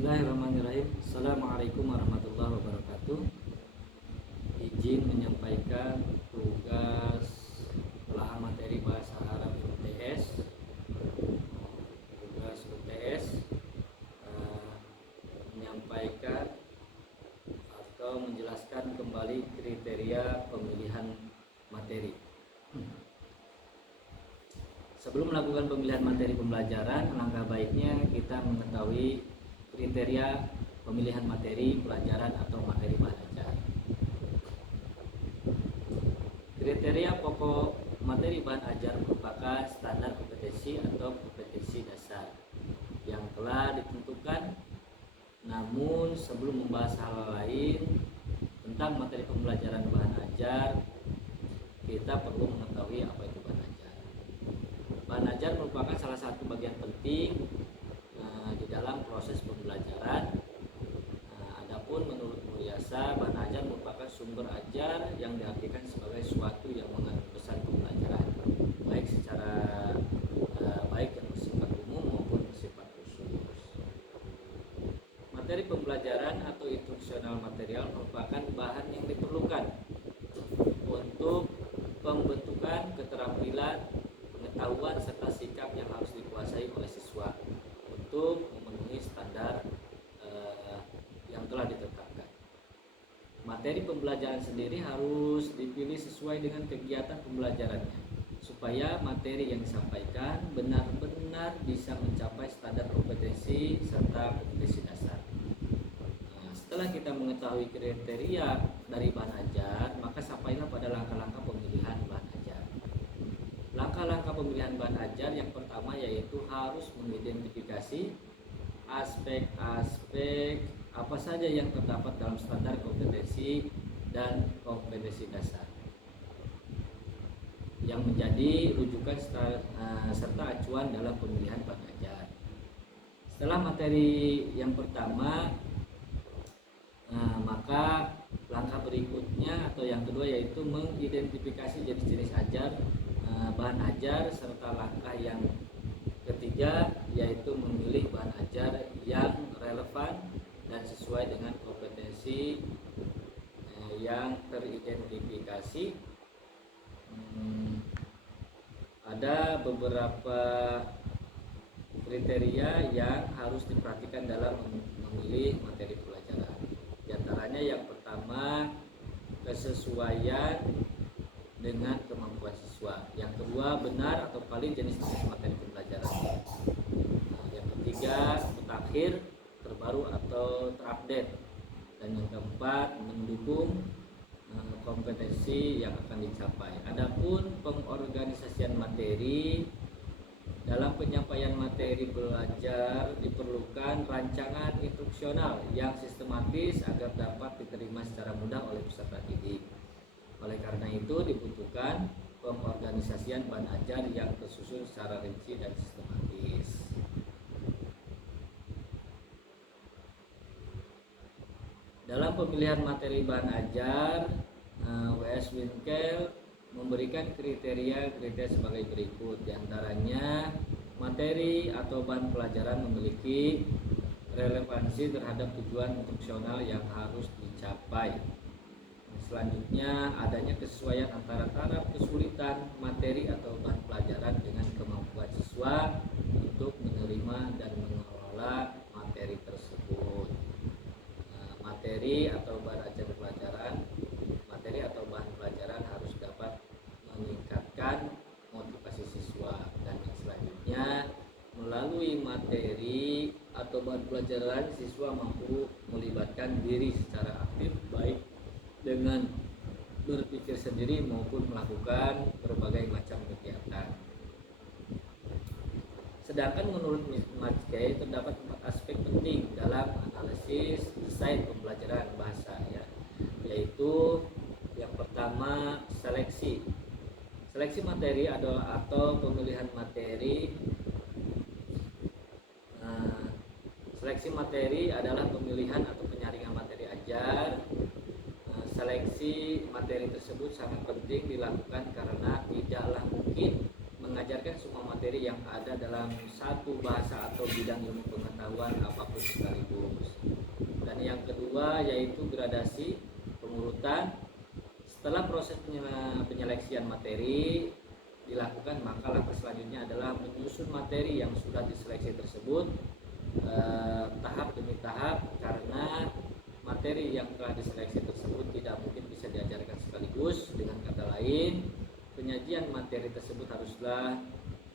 Bismillahirrahmanirrahim. Assalamualaikum warahmatullahi wabarakatuh. Izin menyampaikan tugas pelajaran materi bahasa Arab UTS. Tugas UTS menyampaikan atau menjelaskan kembali kriteria pemilihan materi. Sebelum melakukan pemilihan materi pembelajaran, alangkah baiknya kita mengetahui kriteria pemilihan materi pelajaran atau materi bahan ajar. Kriteria pokok materi bahan ajar merupakan standar kompetensi atau kompetensi dasar yang telah ditentukan. Namun sebelum membahas hal lain tentang materi pembelajaran bahan ajar, kita perlu mengetahui apa itu bahan ajar. Bahan ajar merupakan salah satu bagian penting di dalam proses pembelajaran. Adapun menurut Mulyasa, bahan ajar merupakan sumber ajar yang diartikan sebagai suatu yang mengandung pesan pembelajaran, baik secara baik yang bersifat umum maupun bersifat khusus. Materi pembelajaran atau instruksional material merupakan bahan yang diperlukan untuk pembentukan keterampilan, pengetahuan serta sikap yang harus dikuasai oleh siswa untuk memenuhi standar yang telah ditetapkan. Materi pembelajaran sendiri harus dipilih sesuai dengan kegiatan pembelajarannya, supaya materi yang disampaikan benar-benar bisa mencapai standar kompetensi serta kompetensi dasar. Setelah kita mengetahui kriteria dari bahan ajar, maka sampailah pada langkah-langkah pemilihan bahan ajar. Langkah-langkah pemilihan bahan ajar yang pertama yaitu harus mengidentifikasi aspek-aspek apa saja yang terdapat dalam standar kompetensi dan kompetensi dasar yang menjadi rujukan serta acuan dalam pemilihan bahan ajar. Setelah materi yang pertama, maka langkah berikutnya atau yang kedua yaitu mengidentifikasi jenis-jenis ajar, bahan ajar, serta langkah yang ketiga yaitu memilih bahan ajar yang relevan dan sesuai dengan kompetensi yang teridentifikasi. Ada beberapa kriteria yang harus diperhatikan dalam memilih materi pelajaran. Di antaranya yang pertama, kesesuaian dengan kemampuan siswa. Yang kedua, benar atau valid jenis-jenis materi pembelajaran. Yang ketiga, mutakhir, terbaru atau terupdate. Dan yang keempat, mendukung kompetensi yang akan dicapai. Adapun pengorganisasian materi, dalam penyampaian materi belajar diperlukan rancangan instruksional yang sistematis agar dapat diterima secara mudah oleh peserta didik. Oleh karena itu dibutuhkan pengorganisasian bahan ajar yang tersusun secara rinci dan sistematis. Dalam pemilihan materi bahan ajar, W.S. Winkel memberikan kriteria sebagai berikut. Di antaranya, materi atau bahan pelajaran memiliki relevansi terhadap tujuan instruksional yang harus dicapai. Selanjutnya, adanya kesesuaian antara taraf kesulitan materi atau bahan pelajaran dengan kemampuan siswa untuk menerima dan mengelola materi tersebut. Materi atau bahan ajar pelajaran, materi atau bahan pelajaran harus dapat meningkatkan motivasi siswa. Dan yang selanjutnya, melalui materi atau bahan pelajaran siswa mampu melibatkan diri secara aktif, baik dengan berpikir sendiri maupun melakukan berbagai macam kegiatan. Sedangkan menurut Mackey terdapat 4 aspek penting dalam analisis desain pembelajaran bahasa, yaitu yang pertama, seleksi. Seleksi materi atau pemilihan materi. Seleksi materi adalah pemilihan atau penyaringan materi ajar. Seleksi materi tersebut sangat penting dilakukan karena tidaklah mungkin mengajarkan semua materi yang ada dalam satu bahasa atau bidang ilmu pengetahuan apapun sekaligus. Dan yang kedua yaitu gradasi pengurutan. Setelah proses penyeleksian materi dilakukan, maka langkah selanjutnya adalah menyusun materi yang sudah diseleksi tersebut tahap demi tahap, karena materi yang telah diseleksi tersebut tidak mungkin bisa diajarkan sekaligus. Dengan kata lain, penyajian materi tersebut haruslah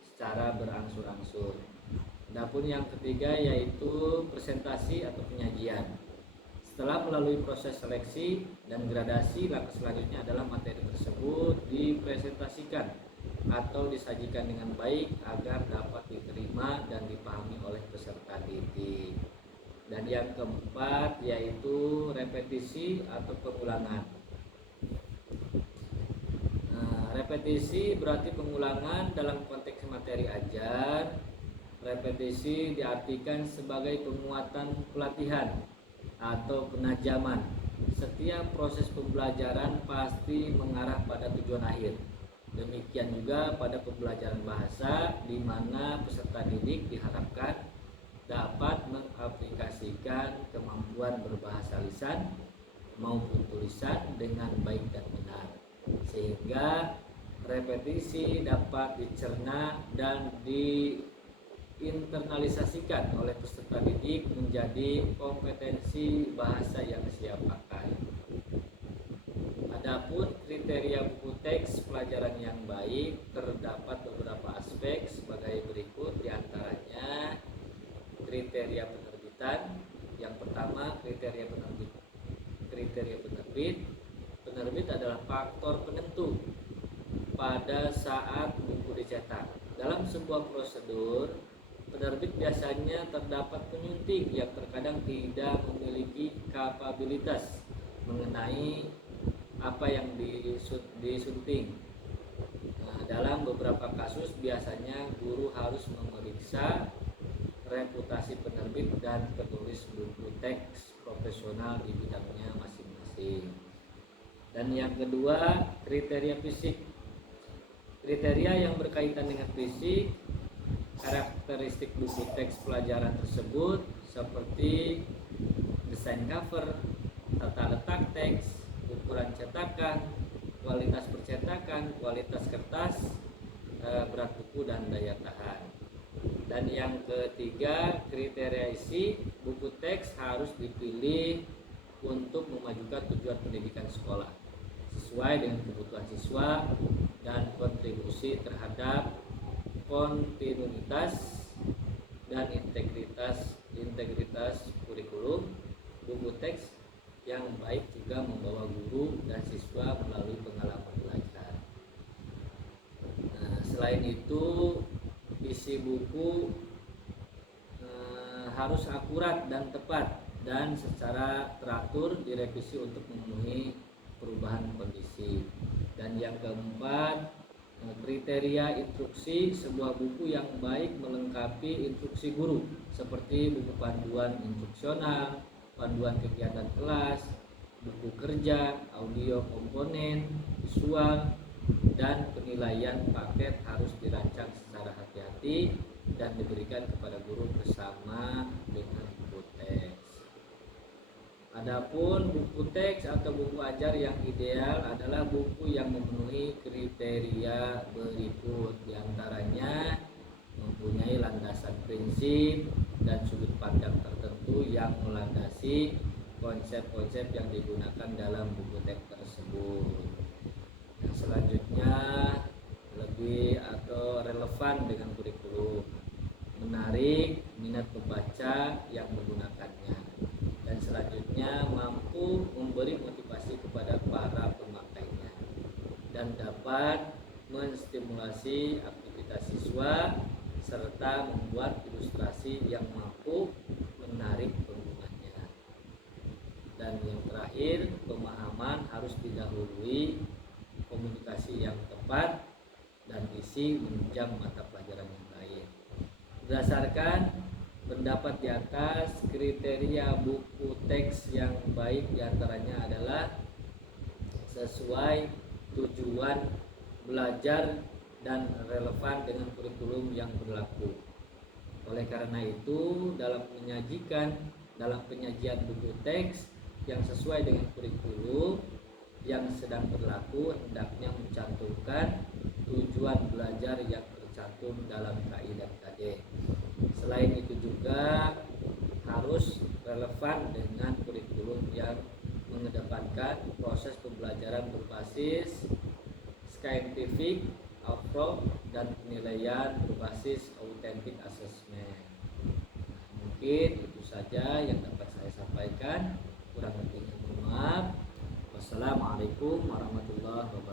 secara berangsur-angsur. Adapun yang ketiga yaitu presentasi atau penyajian. Setelah melalui proses seleksi dan gradasi, langkah selanjutnya adalah materi tersebut dipresentasikan atau disajikan dengan baik agar dapat diterima dan dipahami oleh peserta didik. Dan yang keempat yaitu repetisi atau pengulangan. Repetisi berarti pengulangan dalam konteks materi ajar. Repetisi diartikan sebagai penguatan pelatihan atau penajaman. Setiap proses pembelajaran pasti mengarah pada tujuan akhir. Demikian juga pada pembelajaran bahasa, di mana peserta didik diharapkan dapat mengaplikasikan kemampuan berbahasa lisan maupun tulisan dengan baik dan benar, sehingga repetisi dapat dicerna dan diinternalisasikan oleh peserta didik menjadi kompetensi bahasa yang siap pakai. Adapun kriteria buku teks pelajaran yang baik terdapat beberapa aspek sebagai berikut, diantaranya kriteria penerbitan. Yang pertama, kriteria penerbit. Penerbit adalah faktor penentu pada saat buku dicetak. Dalam sebuah prosedur, penerbit biasanya terdapat penyunting yang terkadang tidak memiliki kapabilitas mengenai apa yang disunting. Dalam beberapa kasus biasanya guru harus memeriksa reputasi penerbit dan penulis buku teks profesional di bidangnya masing-masing. Dan yang kedua, kriteria fisik. Kriteria yang berkaitan dengan fisik, karakteristik buku teks pelajaran tersebut seperti desain cover, tata letak teks, ukuran cetakan, kualitas percetakan, kualitas kertas, berat buku dan daya tahan. Dan yang ketiga, kriteria isi. Buku teks harus dipilih untuk memajukan tujuan pendidikan sekolah sesuai dengan kebutuhan siswa dan kontribusi terhadap kontinuitas dan integritas kurikulum. Buku teks yang baik juga membawa guru dan siswa melalui pengalaman belajar. Selain itu, isi buku harus akurat dan tepat dan secara teratur direvisi untuk memenuhi perubahan kondisi. Dan yang keempat, kriteria instruksi. Sebuah buku yang baik melengkapi instruksi guru seperti buku panduan instruksional, panduan kegiatan kelas, buku kerja, audio komponen, visual, dan penilaian paket harus dirancang secara hati-hati dan diberikan kepada guru bersama dengan buku teks. Adapun buku teks atau buku ajar yang ideal adalah buku yang memenuhi kriteria berikut, diantaranya mempunyai landasan prinsip dan sudut pandang tertentu yang melandasi konsep-konsep yang digunakan dalam buku teks tersebut. Yang selanjutnya lebih atau relevan dengan kurikulum, menarik minat pembaca yang menggunakannya, dan selanjutnya mampu memberi motivasi kepada para pemakainya dan dapat menstimulasi aktivitas siswa serta membuat ilustrasi yang mampu menarik penggunanya. Dan yang terakhir, pemahaman harus didahului komunikasi yang tepat dan isi menunjang mata pelajaran yang lain. Berdasarkan pendapat di atas, kriteria buku teks yang baik diantaranya adalah sesuai tujuan belajar dan relevan dengan kurikulum yang berlaku. Oleh karena itu, dalam penyajian buku teks yang sesuai dengan kurikulum yang sedang berlaku, hendaknya mencantumkan tujuan belajar yang tercantum dalam KI dan KD. Selain itu juga harus relevan dengan kurikulum yang mengedepankan proses pembelajaran berbasis scientific approach dan penilaian berbasis authentic assessment. Mungkin itu saja yang dapat saya sampaikan. Kurang lebihnya mohon maaf. Wassalamualaikum warahmatullahi wabarakatuh.